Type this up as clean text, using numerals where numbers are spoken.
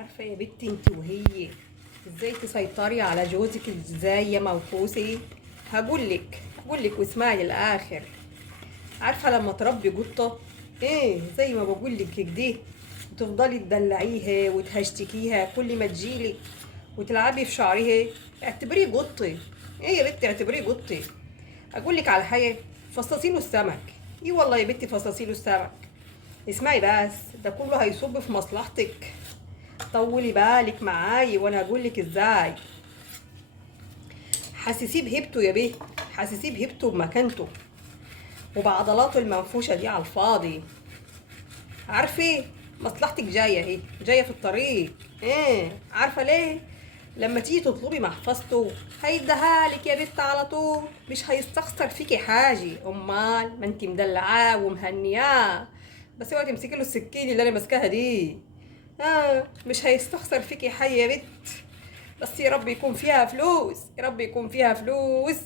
عارفة يا بنتي انت وهي ازاي تسيطري على جوزك ازاي يا موكوسي؟ هقولك واسمعي للاخر. عارفة لما تربي قطة ايه زي ما بقولك كده، وتفضلي تدلعيها وتهشتكيها كل ما تجيلك وتلعبي في شعرها، اعتبريه قطة. ايه يا بنتي اعتبريه قطة. اقولك على حاجة، فصصيله السمك. ايه والله يا بنتي فصصيله السمك. اسمعي بس، ده كله هيصب في مصلحتك. طولي بالك معاي وانا هقولك ازاي. حسسيه بهيبته يا بيه، حسسيه بهيبته بمكانته وبعضلاته المنفوشه دي على الفاضي. عارفه مصلحتك جايه اهي، جايه في الطريق. ايه عارفه ليه؟ لما تيجي تطلبي محفظته هيديها لك يا بت على طول، مش هيستخسر فيكي حاجه. امال ما انت مدلعاه ومهنياه. بس اوعي تمسكي له السكين اللي انا ماسكاها دي. مش هيستخسر فيكي حاجه يا بت. بس يا رب يكون فيها فلوس، يا رب يكون فيها فلوس.